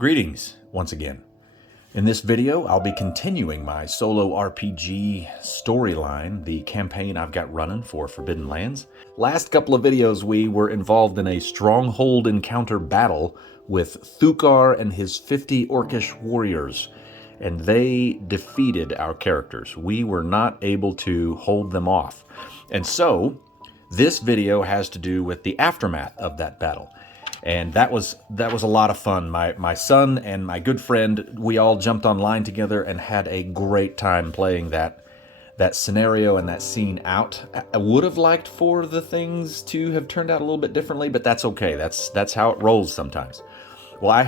Greetings once again. In this video, I'll be continuing my solo RPG storyline, the campaign I've got running for Forbidden Lands. Last couple of videos, we were involved in a stronghold encounter battle with Thukar and his 50 Orcish warriors, and they defeated our characters. We were not able to hold them off. And so, this video has to do with the aftermath of that battle. And that was a lot of fun. My son and my good friend, we all jumped online together and had a great time playing that scenario and that scene out. I would have liked for the things to have turned out a little bit differently, but that's okay. That's how it rolls sometimes. Well,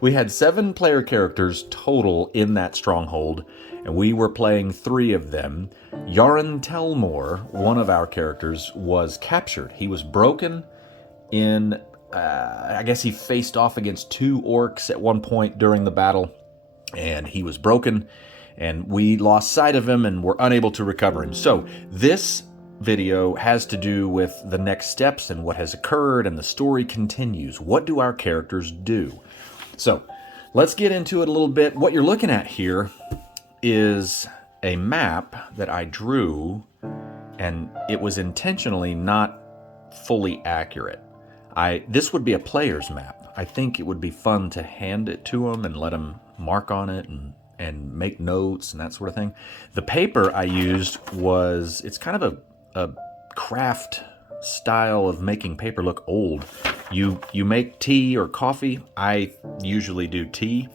we had 7 player characters total in that stronghold, and we were playing 3 of them. Jarren Telmore, one of our characters, was captured. He was broken in, I guess he faced off against 2 orcs at one point during the battle, and he was broken, and we lost sight of him and were unable to recover him. So this video has to do with the next steps and what has occurred, and the story continues. What do our characters do? So let's get into it a little bit. What you're looking at here is a map that I drew, and it was intentionally not fully accurate. This would be a player's map. I think it would be fun to hand it to them and let them mark on it and make notes and that sort of thing. The paper I used it's kind of a craft style of making paper look old. You make tea or coffee. I usually do tea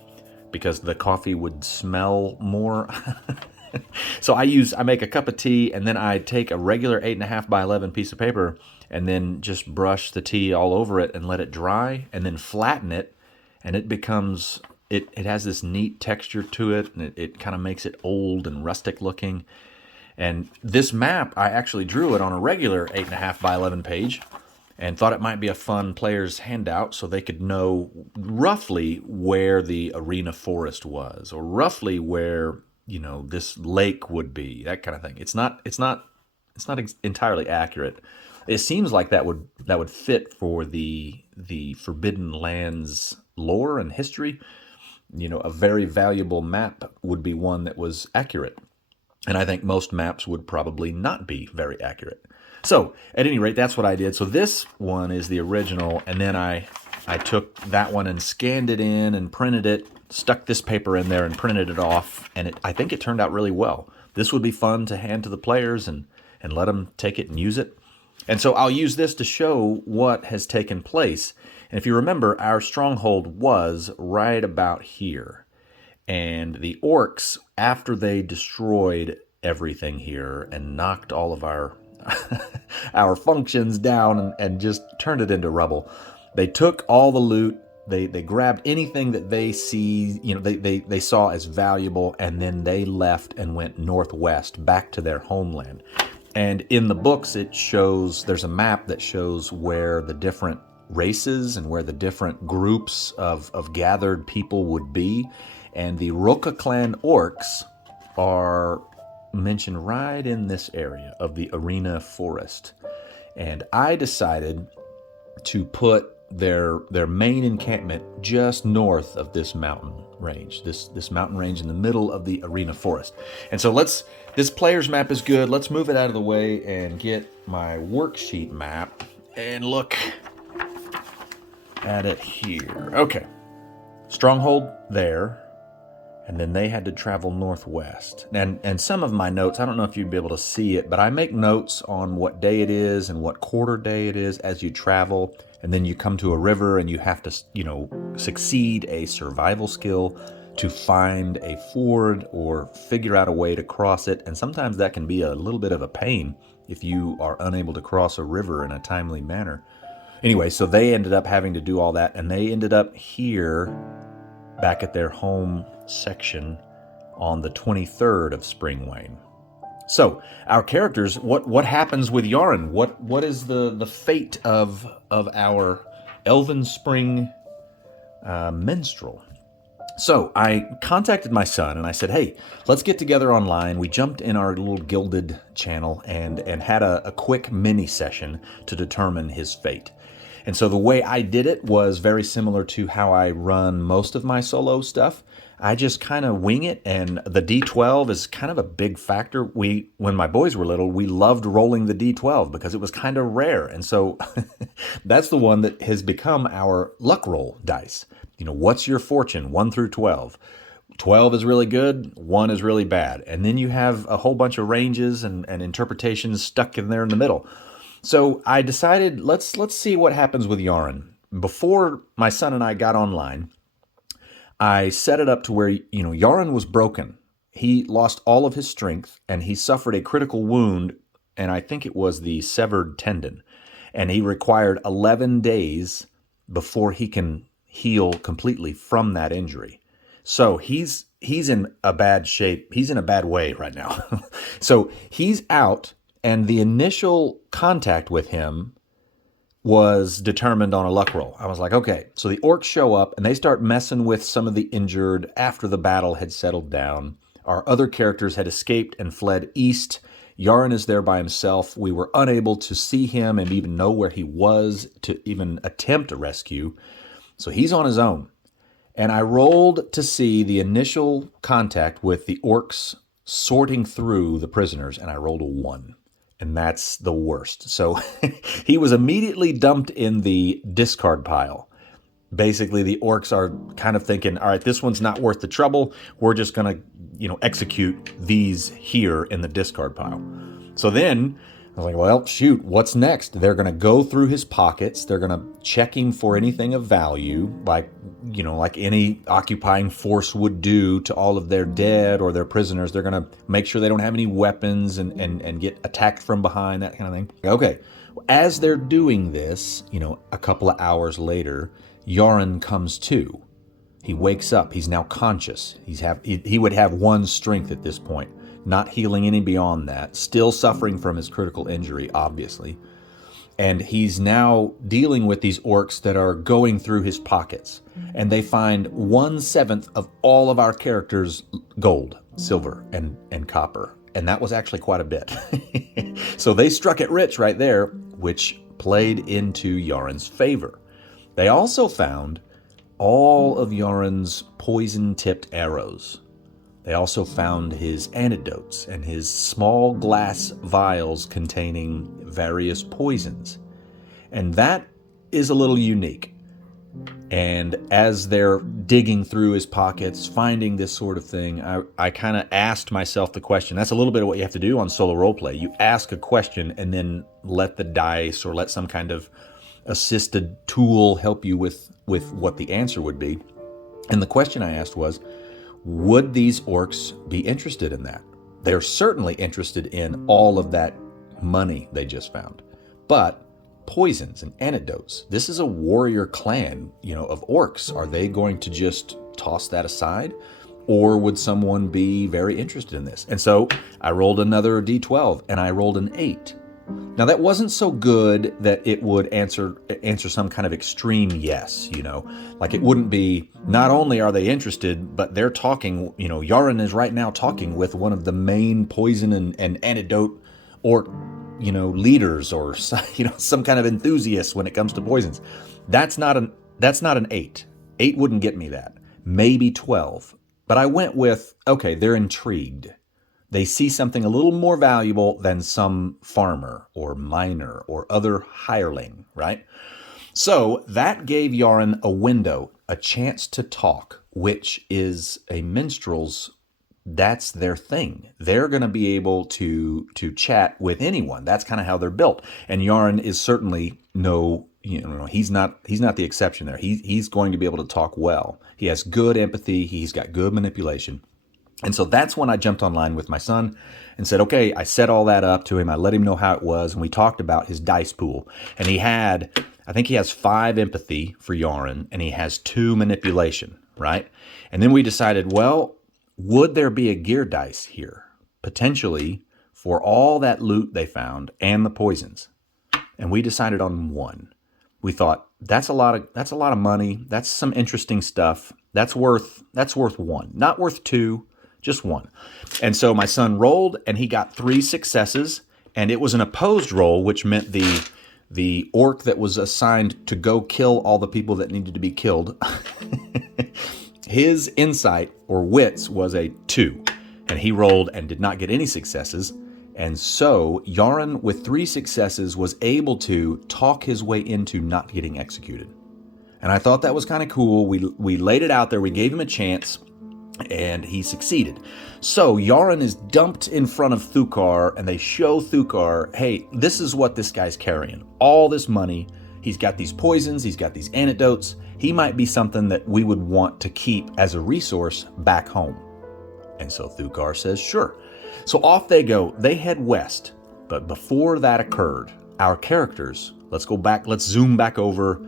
because the coffee would smell more. So I make a cup of tea, and then I take a regular 8.5 by 11 piece of paper and then just brush the tea all over it and let it dry, and then flatten it, and it becomes, it has this neat texture to it, and it kind of makes it old and rustic looking. And this map, I actually drew it on a regular 8.5 by 11 page and thought it might be a fun player's handout so they could know roughly where the arena forest was, or roughly where, this lake would be, that kind of thing. It's not entirely accurate. It seems like that would fit for the Forbidden Lands lore and history. A very valuable map would be one that was accurate. And I think most maps would probably not be very accurate. So, at any rate, that's what I did. So this one is the original, and then I took that one and scanned it in and printed it, stuck this paper in there and printed it off, and I think it turned out really well. This would be fun to hand to the players and let them take it and use it. And so I'll use this to show what has taken place. And if you remember, our stronghold was right about here. And the orcs, after they destroyed everything here and knocked all of our our functions down and just turned it into rubble, they took all the loot. They grabbed anything that they they saw as valuable, and then they left and went northwest back to their homeland. And in the books, there's a map that shows where the different races and where the different groups of gathered people would be. And the Roka clan orcs are mentioned right in this area of the arena forest. And I decided to put their main encampment just north of this mountain range, this mountain range in the middle of the arena forest. And so this player's map is good. Let's move it out of the way and get my worksheet map and look at it here. Okay, stronghold there, and then they had to travel northwest. And some of my notes, I don't know if you'd be able to see it, but I make notes on what day it is and what quarter day it is as you travel. And then you come to a river and you have to, succeed a survival skill to find a ford or figure out a way to cross it. And sometimes that can be a little bit of a pain if you are unable to cross a river in a timely manner. Anyway, so they ended up having to do all that, and they ended up here back at their home section on the 23rd of Springwain. So our characters, what happens with Jarren? What is the fate of our Elven Spring minstrel? So I contacted my son and I said, hey, let's get together online. We jumped in our little gilded channel and had a quick mini session to determine his fate. And so the way I did it was very similar to how I run most of my solo stuff. I just kind of wing it, and the D12 is kind of a big factor. When my boys were little, we loved rolling the D12 because it was kind of rare. And so that's the one that has become our luck roll dice. What's your fortune, 1 through 12? 12 is really good, 1 is really bad. And then you have a whole bunch of ranges and interpretations stuck in there in the middle. So I decided, let's see what happens with Jarren. Before my son and I got online, I set it up to where, Jarren was broken. He lost all of his strength, and he suffered a critical wound, and I think it was the severed tendon. And he required 11 days before he can heal completely from that injury. So he's in a bad shape. He's in a bad way right now. So he's out, and the initial contact with him was determined on a luck roll. I was like, okay. So the orcs show up, and they start messing with some of the injured after the battle had settled down. Our other characters had escaped and fled east. Jarren is there by himself. We were unable to see him and even know where he was to even attempt a rescue. So he's on his own. And I rolled to see the initial contact with the orcs sorting through the prisoners, and I rolled a 1. And that's the worst. So he was immediately dumped in the discard pile. Basically, the orcs are kind of thinking, all right, this one's not worth the trouble. We're just going to, execute these here in the discard pile. So then I was like, well, shoot, what's next? They're going to go through his pockets. They're going to check him for anything of value, like any occupying force would do to all of their dead or their prisoners. They're going to make sure they don't have any weapons and get attacked from behind, that kind of thing. Okay. As they're doing this, a couple of hours later, Jarren comes to. He wakes up. He's now conscious. He would have 1 strength at this point. Not healing any beyond that, still suffering from his critical injury, obviously. And he's now dealing with these orcs that are going through his pockets. And they find 1/7 of all of our characters' gold, silver, and copper. And that was actually quite a bit. So they struck it rich right there, which played into Jarren's favor. They also found all of Jarren's poison-tipped arrows. They also found his antidotes and his small glass vials containing various poisons. And that is a little unique. And as they're digging through his pockets, finding this sort of thing, I kind of asked myself the question. That's a little bit of what you have to do on solo roleplay. You ask a question and then let the dice or let some kind of assisted tool help you with what the answer would be. And the question I asked was, would these orcs be interested in that? They're certainly interested in all of that money they just found. But poisons and antidotes, this is a warrior clan, of orcs. Are they going to just toss that aside? Or would someone be very interested in this? And so I rolled another D12 and I rolled an 8. Now that wasn't so good that it would answer some kind of extreme yes, like it wouldn't be, not only are they interested, but they're talking, Jarren is right now talking with one of the main poison and antidote or, leaders or, some kind of enthusiast when it comes to poisons. That's not an 8. 8 wouldn't get me that. Maybe 12. But I went with, okay, they're intrigued. They see something a little more valuable than some farmer or miner or other hireling, right? So that gave Jarren a window, a chance to talk, which is a minstrel's, that's their thing. They're going to be able to chat with anyone. That's kind of how they're built. And Jarren is certainly he's not the exception there. He's going to be able to talk well. He has good empathy. He's got good manipulation. And so that's when I jumped online with my son and said, okay, I set all that up to him. I let him know how it was. And we talked about his dice pool. And I think he has 5 empathy for Jarren, and he has 2 manipulation, right? And then we decided, well, would there be a gear dice here? Potentially for all that loot they found and the poisons. And we decided on 1. We thought, that's a lot of money. That's some interesting stuff. That's worth 1. Not worth 2. Just 1. And so my son rolled, and he got 3 successes, and it was an opposed roll, which meant The orc that was assigned to go kill all the people that needed to be killed, his insight or wits was a 2, and he rolled and did not get any successes. And so Jarren, with 3 successes, was able to talk his way into not getting executed. And I thought that was kind of cool. We laid it out there. We gave him a chance, and he succeeded. So Jarren is dumped in front of Thukar, and they show Thukar, hey, this is what this guy's carrying. All this money. He's got these poisons. He's got these antidotes. He might be something that we would want to keep as a resource back home. And so Thukar says, sure. So off they go. They head west. But before that occurred, our characters, let's zoom back over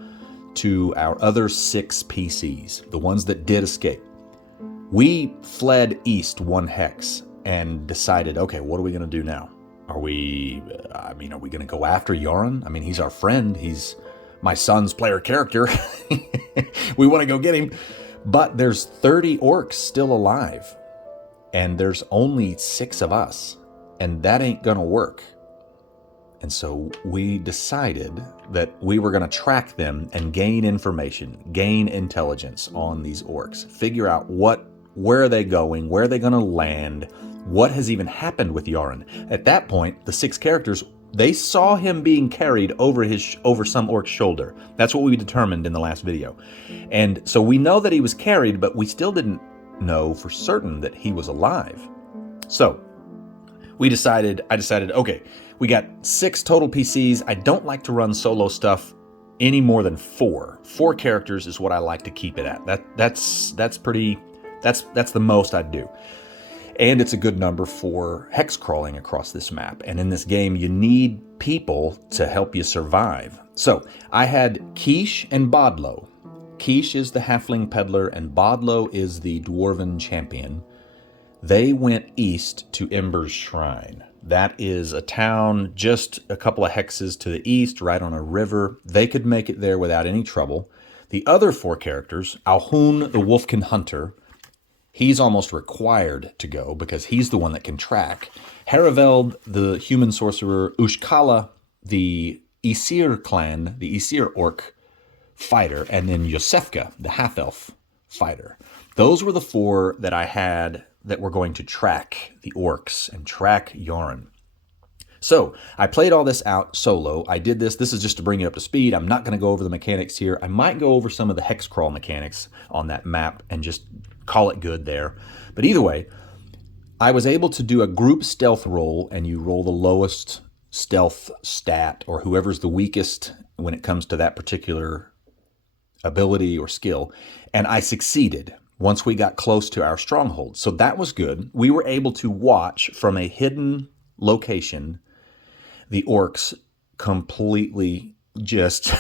to our other 6 PCs, the ones that did escape. We fled east 1 hex and decided, okay, what are we going to do now? Are we going to go after Jarren? I mean, he's our friend. He's my son's player character. We want to go get him. But there's 30 orcs still alive, and there's only 6 of us, and that ain't going to work. And so we decided that we were going to track them and gain information, gain intelligence on these orcs, figure out where are they going, where are they going to land, what has even happened with Jarren. At that point, the 6 characters, they saw him being carried over some orc's shoulder. That's what we determined in the last video. And so we know that he was carried, but we still didn't know for certain that he was alive. So I decided, okay, we got 6 total PCs. I don't like to run solo stuff any more than 4. 4 characters is what I like to keep it at. That's the most I'd do. And it's a good number for hex crawling across this map. And in this game, you need people to help you survive. So I had Quiche and Bodlo. Quiche is the halfling peddler, and Bodlo is the dwarven champion. They went east to Ember's Shrine. That is a town just a couple of hexes to the east, right on a river. They could make it there without any trouble. The other 4 characters, Alhun, the Wolfkin Hunter, he's almost required to go because he's the one that can track. Haraveld, the human sorcerer, Ushkala, the Aesir clan, the Aesir orc fighter, and then Yosefka, the half-elf fighter. Those were the 4 that I had that were going to track the orcs and track Jarren. So I played all this out solo. I did this. This is just to bring you up to speed. I'm not going to go over the mechanics here. I might go over some of the hex crawl mechanics on that map and just call it good there. But either way, I was able to do a group stealth roll, and you roll the lowest stealth stat, or whoever's the weakest when it comes to that particular ability or skill. And I succeeded once we got close to our stronghold. So that was good. We were able to watch from a hidden location the orcs completely just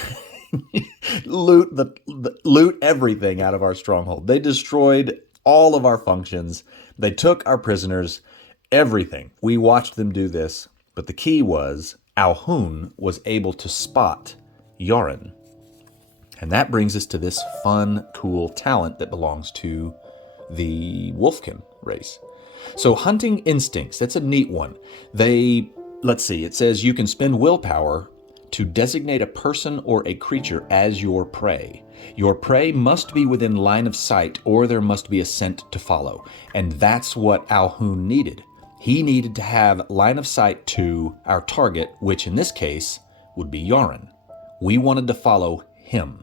loot everything out of our stronghold. They destroyed all of our functions. They took our prisoners, everything. We watched them do this. But the key was Alhun was able to spot Jarren. And that brings us to this fun, cool talent that belongs to the Wolfkin race. So hunting instincts, that's a neat one. Let's see, it says you can spend willpower to designate a person or a creature as your prey. Your prey must be within line of sight, or there must be a scent to follow. And that's what Alhun needed. He needed to have line of sight to our target, which in this case would be Jarren. We wanted to follow him.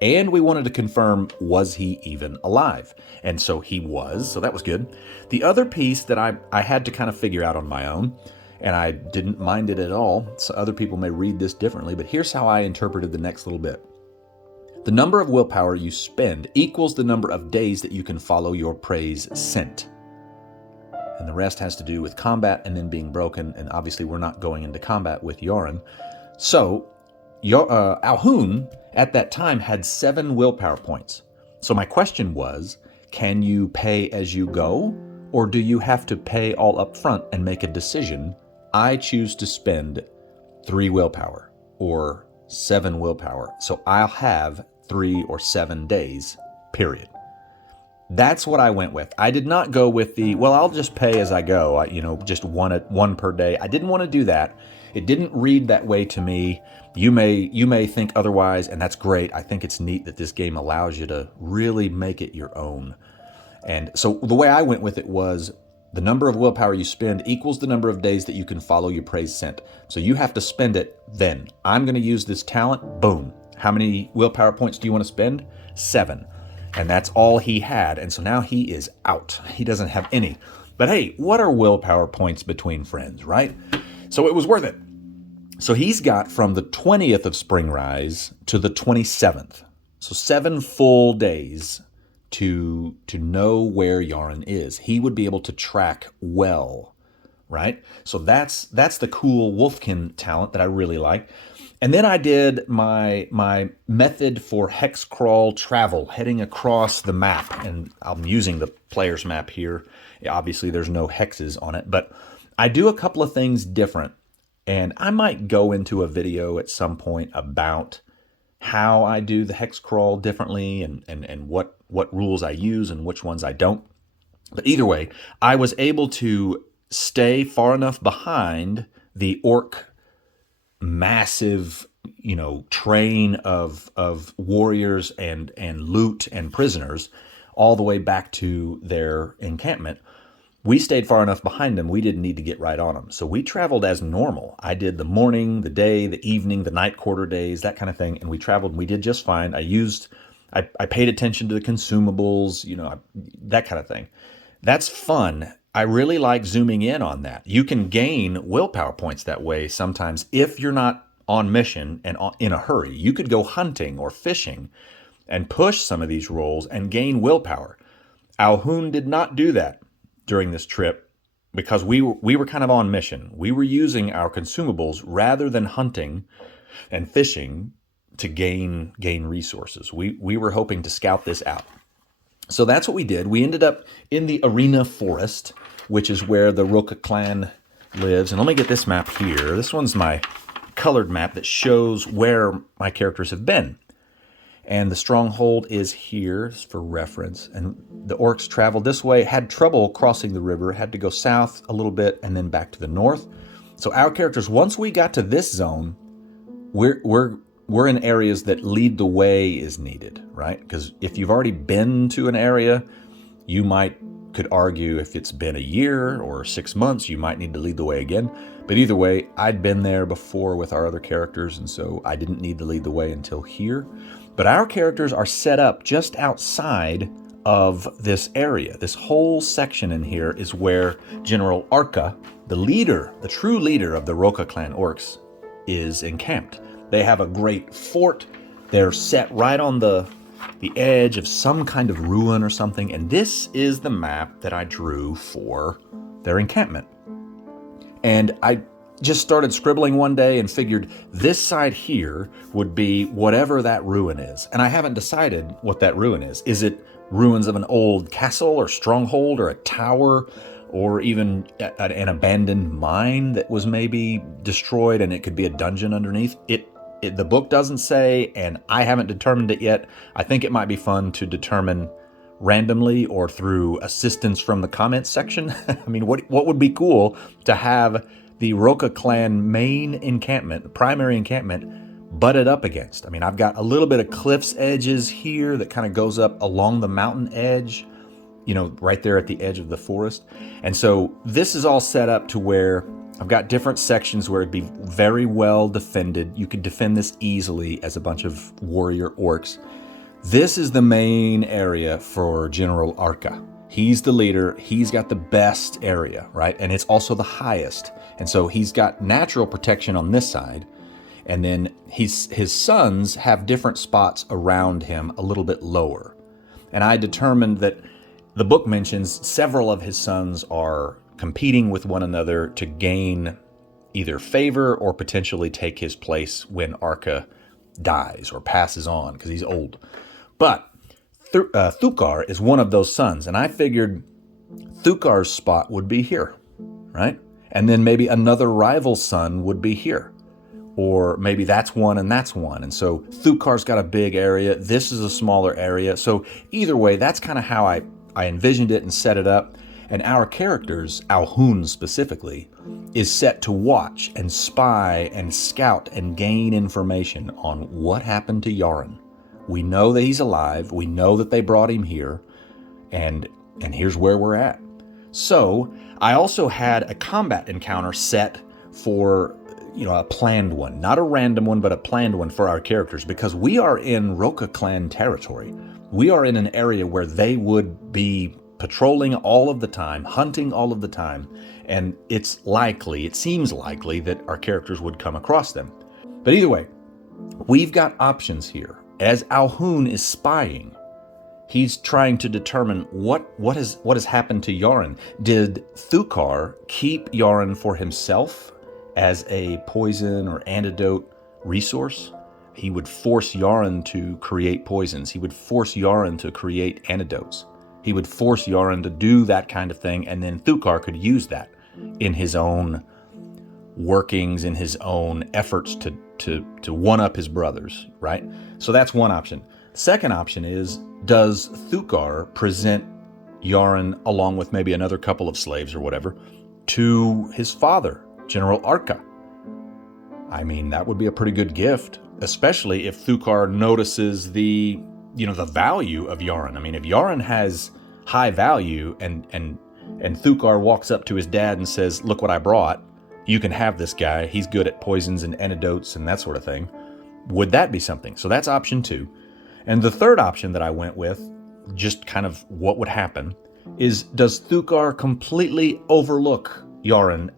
And we wanted to confirm, was he even alive? And so he was, so that was good. The other piece that I had to kind of figure out on my own, and I didn't mind it at all, so other people may read this differently, but here's how I interpreted the next little bit. The number of willpower you spend equals the number of days that you can follow your prey's scent. And the rest has to do with combat and then being broken, and obviously we're not going into combat with Jarren. So Alhun at that time had 7 willpower points. So my question was, can you pay as you go, or do you have to pay all up front and make a decision? I choose to spend 3 willpower or 7 willpower, so I'll have 3 or 7 days, period. That's what I went with. I did not go with I'll just pay as I go, just one per day. I didn't want to do that. It didn't read that way to me. You may think otherwise, and that's great. I think it's neat that this game allows you to really make it your own. And so the way I went with it was the number of willpower you spend equals the number of days that you can follow your praise scent. So you have to spend it then. I'm going to use this talent. Boom. How many willpower points do you want to spend? 7. And that's all he had. And so now he is out. He doesn't have any. But hey, what are willpower points between friends, right? So it was worth it. So he's got from the 20th of Springrise to the 27th. So 7 full days to know where Jarren is. He would be able to track well, right? So that's the cool Wolfkin talent that I really like. And then I did my method for hex crawl travel, heading across the map. And I'm using the player's map here. Obviously, there's no hexes on it, but I do a couple of things different. And I might go into a video at some point about how I do the hex crawl differently and what rules I use and which ones I don't. But either way, I was able to stay far enough behind the orc massive, train of warriors and loot and prisoners all the way back to their encampment. We stayed far enough behind them, we didn't need to get right on them. So we traveled as normal. I did the morning, the day, the evening, the night quarter days, that kind of thing. And we traveled and we did just fine. I paid attention to the consumables, that kind of thing. That's fun. I really like zooming in on that. You can gain willpower points that way sometimes if you're not on mission and in a hurry. You could go hunting or fishing and push some of these rolls and gain willpower. Alhoun did not do that during this trip because we were kind of on mission. We were using our consumables rather than hunting and fishing to gain resources. We were hoping to scout this out. So that's what we did. We ended up in the Arena Forest, which is where the Roka clan lives. And let me get this map here. This one's my colored map that shows where my characters have been. And the stronghold is here for reference. And the orcs traveled this way, had trouble crossing the river, had to go south a little bit and then back to the north. So our characters, once we got to this zone, we're in areas that lead the way is needed, right? Because if you've already been to an area, you could argue if it's been a year or 6 months, you might need to lead the way again. But either way, I'd been there before with our other characters, and so I didn't need to lead the way until here. But our characters are set up just outside of this area. This whole section in here is where General Arka, the leader, the true leader of the Roka clan orcs, is encamped. They have a great fort. They're set right on the edge of some kind of ruin or something. And this is the map that I drew for their encampment. And I just started scribbling one day and figured this side here would be whatever that ruin is. And I haven't decided what that ruin is. Is it ruins of an old castle or stronghold or a tower or even an abandoned mine that was maybe destroyed and it could be a dungeon underneath? The book doesn't say, and I haven't determined it yet. I think it might be fun to determine randomly or through assistance from the comments section. I mean, what would be cool to have the Roka clan main encampment, the primary encampment, butted up against? I mean, I've got a little bit of cliff's edges here that kind of goes up along the mountain edge, right there at the edge of the forest. And so this is all set up to where I've got different sections where it'd be very well defended. You could defend this easily as a bunch of warrior orcs. This is the main area for General Arka. He's the leader. He's got the best area, right? And it's also the highest. And so he's got natural protection on this side. And then his sons have different spots around him a little bit lower. And I determined that the book mentions several of his sons are competing with one another to gain either favor or potentially take his place when Arka dies or passes on because he's old. But Thukar is one of those sons, and I figured Thukar's spot would be here, right? And then maybe another rival son would be here. Or maybe that's one and that's one. And so Thukar's got a big area. This is a smaller area. So either way, that's kind of how I envisioned it and set it up. And our characters, Alhun specifically, is set to watch and spy and scout and gain information on what happened to Jarren. We know that he's alive. We know that they brought him here. And here's where we're at. So I also had a combat encounter set for, a planned one. Not a random one, but a planned one for our characters, because we are in Roka clan territory. We are in an area where they would be patrolling all of the time, hunting all of the time, and it seems likely that our characters would come across them. But either way, we've got options here. As Alhun is spying, he's trying to determine what has happened to Jarren. Did Thukar keep Jarren for himself as a poison or antidote resource? He would force Jarren to create poisons. He would force Jarren to create antidotes. He would force Jarren to do that kind of thing, and then Thukar could use that in his own workings, in his own efforts to one-up his brothers, right? So that's one option. Second option is, does Thukar present Jarren, along with maybe another couple of slaves or whatever, to his father, General Orca? I mean, that would be a pretty good gift, especially if Thukar notices the value of Jarren. I mean, if Jarren has high value and Thukar walks up to his dad and says, look what I brought, you can have this guy. He's good at poisons and antidotes and that sort of thing. Would that be something? So that's option 2. And the third option that I went with, just kind of what would happen, is does Thukar completely overlook Jarren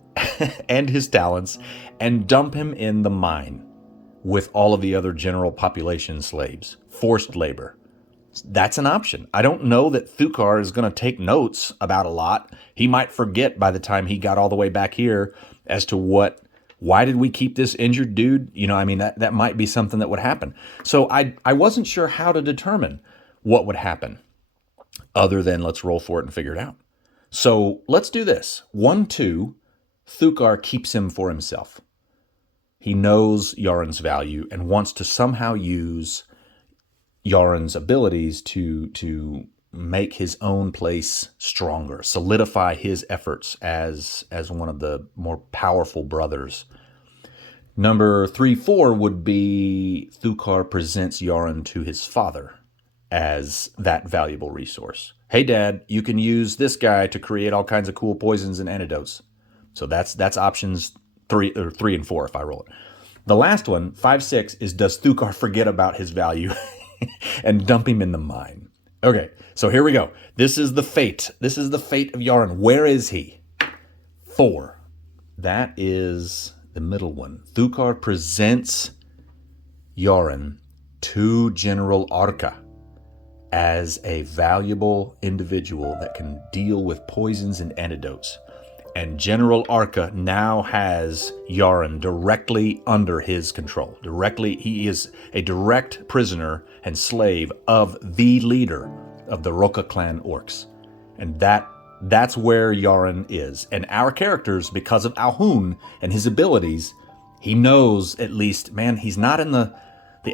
and his talents and dump him in the mine with all of the other general population slaves? Forced labor. That's an option. I don't know that Thukar is going to take notes about a lot. He might forget by the time he got all the way back here as to why did we keep this injured dude? That might be something that would happen. So I wasn't sure how to determine what would happen other than let's roll for it and figure it out. So let's do this. 1-2, Thukar keeps him for himself. He knows Jarren's value and wants to somehow use Jarren's abilities to make his own place stronger, solidify his efforts as one of the more powerful brothers. Number 3-4 would be Thukar presents Jarren to his father as that valuable resource. Hey, Dad, you can use this guy to create all kinds of cool poisons and antidotes. So that's options 3 and 4 if I roll it. The last one, 5-6, is does Thukar forget about his value and dump him in the mine? Okay, so here we go. This is the fate. This is the fate of Jarren. Where is he? 4. That is the middle one. Thukar presents Jarren to General Orca as a valuable individual that can deal with poisons and antidotes. And General Orca now has Jarren directly under his control. He is a direct prisoner and slave of the leader of the Roka clan Orcs. And that's where Jarren is. And our characters, because of Alhun and his abilities, he knows at least, man, he's not in the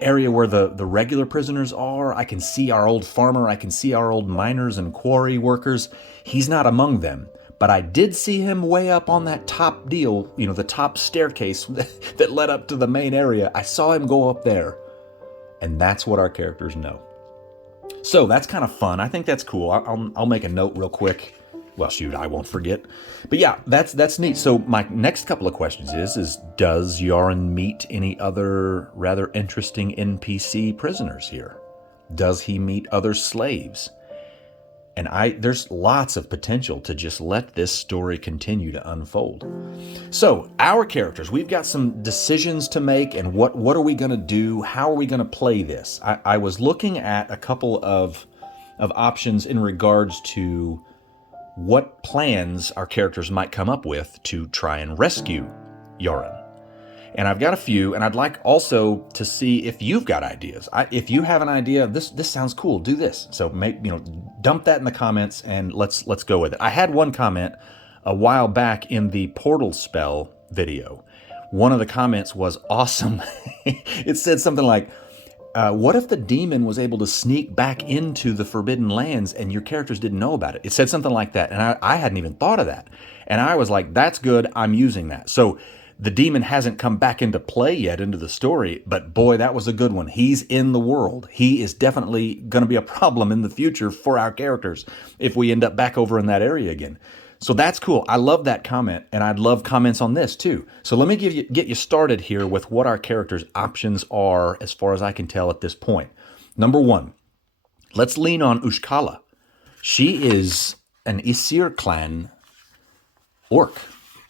area where the regular prisoners are. I can see our old farmer. I can see our old miners and quarry workers. He's not among them. But I did see him way up on that top deal, the top staircase that led up to the main area. I saw him go up there. And that's what our characters know. So that's kind of fun. I think that's cool. I'll make a note real quick. Well, shoot, I won't forget. But yeah, that's neat. So my next couple of questions is does Jarren meet any other rather interesting NPC prisoners here? Does he meet other slaves? And there's lots of potential to just let this story continue to unfold. So our characters, we've got some decisions to make, and what are we going to do? How are we going to play this? I was looking at a couple of options in regards to what plans our characters might come up with to try and rescue Jarren. And I've got a few, and I'd like also to see if you've got ideas. If you have an idea, this sounds cool, do this. So dump that in the comments and let's go with it. I had one comment a while back in the portal spell video. One of the comments was awesome. It said something like, what if the demon was able to sneak back into the Forbidden Lands and your characters didn't know about it? It said something like that, and I hadn't even thought of that. And I was like, that's good, I'm using that. So the demon hasn't come back into play yet into the story, but boy, that was a good one. He's in the world. He is definitely going to be a problem in the future for our characters if we end up back over in that area again. So that's cool. I love that comment, and I'd love comments on this too. So let me get you started here with what our characters' options are as far as I can tell at this point. Number one, let's lean on Ushkala. She is an Isir clan orc,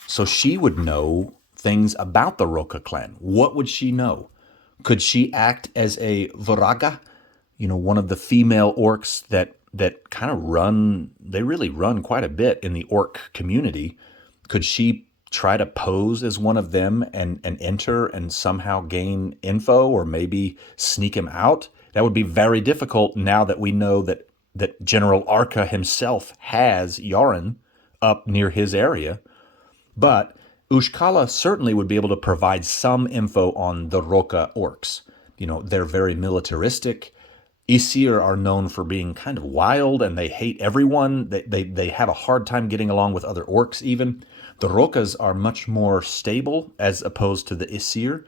so she would know things about the Roka clan. What would she know? Could she act as a Viraga, one of the female orcs that kind of they really run quite a bit in the orc community? Could she try to pose as one of them and enter and somehow gain info or maybe sneak him out? That would be very difficult now that we know that General Arca himself has Jarren up near his area. But Ushkala certainly would be able to provide some info on the Roka orcs. They're very militaristic. Isir are known for being kind of wild, and they hate everyone. They have a hard time getting along with other orcs even. The Rokas are much more stable as opposed to the Isir.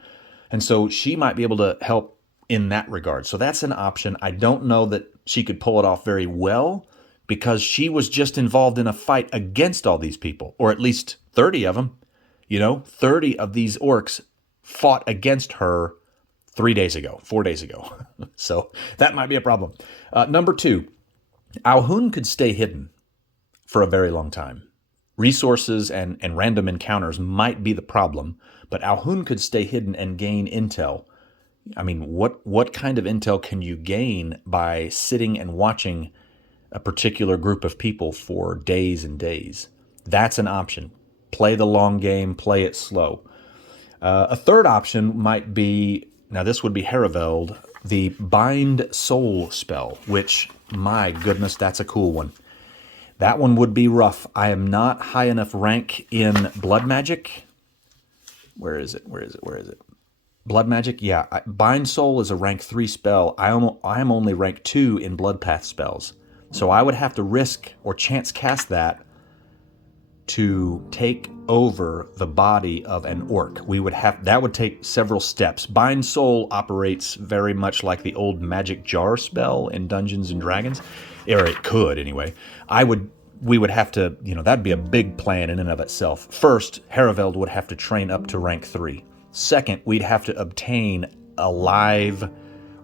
And so she might be able to help in that regard. So that's an option. I don't know that she could pull it off very well because she was just involved in a fight against all these people, or at least 30 of them. 30 of these orcs fought against her 4 days ago. So that might be a problem. Number two, Alhun could stay hidden for a very long time. Resources and random encounters might be the problem, but Alhun could stay hidden and gain intel. I mean, what kind of intel can you gain by sitting and watching a particular group of people for days and days? That's an option. Play the long game, play it slow. A third option might be, now this would be Haraveld, the Bind Soul spell, which, my goodness, that's a cool one. That one would be rough. I am not high enough rank in Blood Magic. Where is it? Blood Magic? Yeah, Bind Soul is a rank 3 spell. I am only rank 2 in Blood Path spells. So I would have to risk or chance cast that to take over the body of an orc. That would take several steps. Bind Soul operates very much like the old Magic Jar spell in Dungeons and Dragons, or it could anyway. We would have to, that'd be a big plan in and of itself. First, Haraveld would have to train up to rank 3. Second, we'd have to obtain a live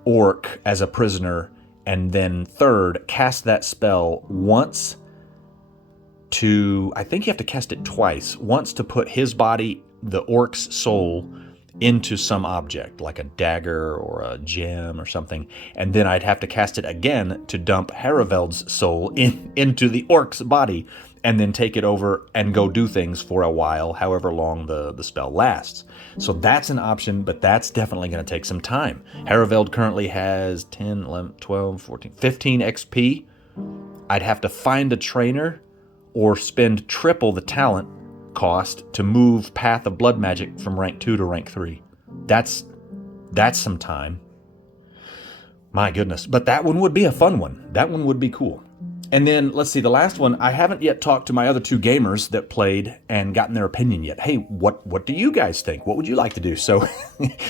orc as a prisoner, and then third, cast that spell once I think you have to cast it twice. Once to put his body, the orc's soul, into some object, like a dagger or a gem or something. And then I'd have to cast it again to dump Haraveld's soul into the orc's body, and then take it over and go do things for a while, however long the spell lasts. So that's an option, but that's definitely going to take some time. Haraveld currently has 10, 11, 12, 14, 15 XP. I'd have to find a trainer or spend triple the talent cost to move Path of Blood Magic from rank 2 to rank 3. That's some time. My goodness. But that one would be a fun one. That one would be cool. And then, let's see, the last one, I haven't yet talked to my other 2 gamers that played and gotten their opinion yet. Hey, what do you guys think? What would you like to do? So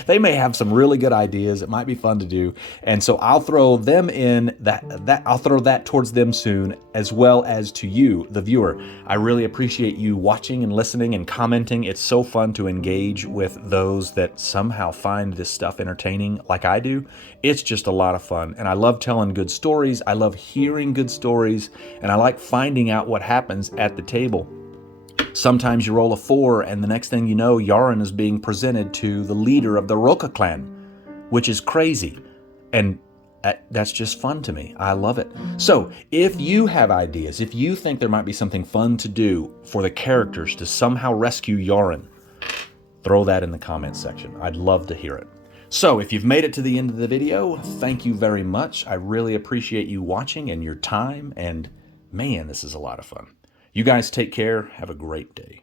they may have some really good ideas. It might be fun to do. And so I'll throw them in, I'll throw that towards them soon, as well as to you, the viewer. I really appreciate you watching and listening and commenting. It's so fun to engage with those that somehow find this stuff entertaining like I do. It's just a lot of fun. And I love telling good stories. I love hearing good stories. And I like finding out what happens at the table. Sometimes you roll a 4, and the next thing you know, Jarren is being presented to the leader of the Roka clan, which is crazy. And that's just fun to me. I love it. So if you have ideas, if you think there might be something fun to do for the characters to somehow rescue Jarren, throw that in the comments section. I'd love to hear it. So if you've made it to the end of the video, thank you very much. I really appreciate you watching and your time. And man, this is a lot of fun. You guys take care. Have a great day.